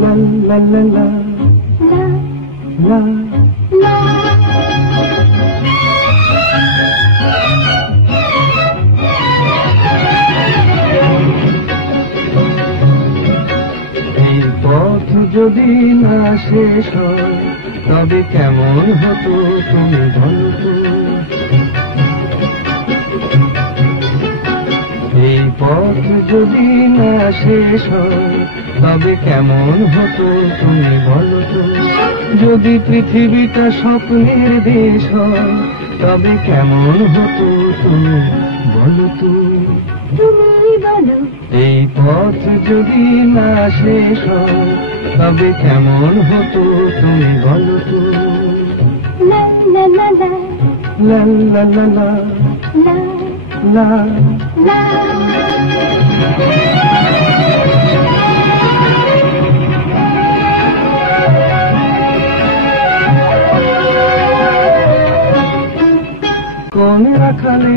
La la la la la la. এই পথ যদি না শেষ হয় তবে কেমন হতো তুমি বলো তো। এই পথ যদি না শেষ হয় তবে কেমন হতো তুমি বলো তো। যদি পৃথিবীটা স্বপ্নের দেশ হয় তবে কেমন হতো তুমি বলো তো। তুমি বলো এই পথ যদি না শেষ হয় তবে কেমন হতো তুমি বলো তো। লা লা লা লা লা লা লা লা লা লা। লা। কোন রাখালে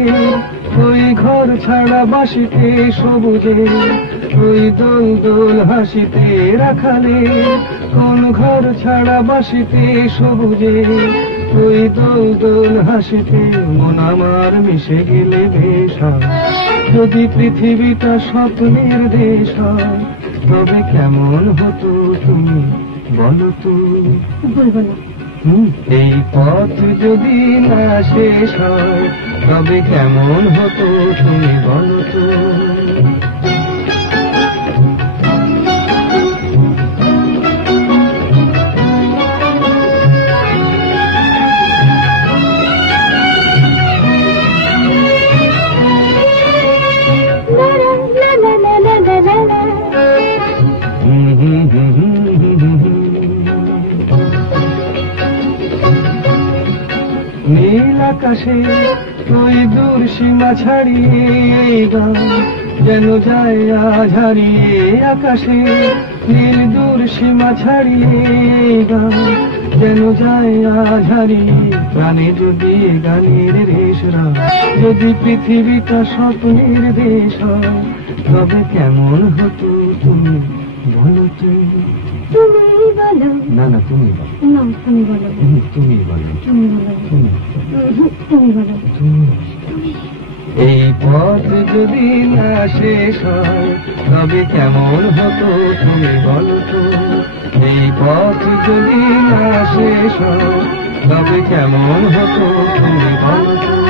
ওই ঘর ছাড়া বাসিতে সবুজে ওই দোল দোল হাসিতে রাখালে কোন ঘর ছাড়া বাসিতে সবুজে ওই দোল দোল হাসিতে মন আমার মিশে গেলে বেশ হয়। যদি পৃথিবীটা স্বপ্নের দেশ হয় তবে কেমন হতো তুমি বলো তো। বলবো না। এই পথ যদি না শেষ হয় তবে কেমন হতো তুমি বলো তো। নীল আকাশে ওই দূর সীমা ছাড়িয়ে এই গান যেন যায় আজ হারিয়ে। আকাশে নীল দূর সীমা ছাড়িয়ে এই গান যেন যায় আজ হারিয়ে। গানে যদি গানের রেশরা যদি পৃথিবীটা স্বপ্নের দেশ হয় তবে কেমন হতো তুমি বলো তো। তুমি বলো না না তুমি বলো। না তুমি বলো তুমি বলো। তুমি বলো তুমি বলো। এই পথ যদি না শেষ হয় তবে কেমন হতো তুমি বলো তো। এই পথ যদি না শেষ হয় তবে কেমন হতো তুমি বলো তো।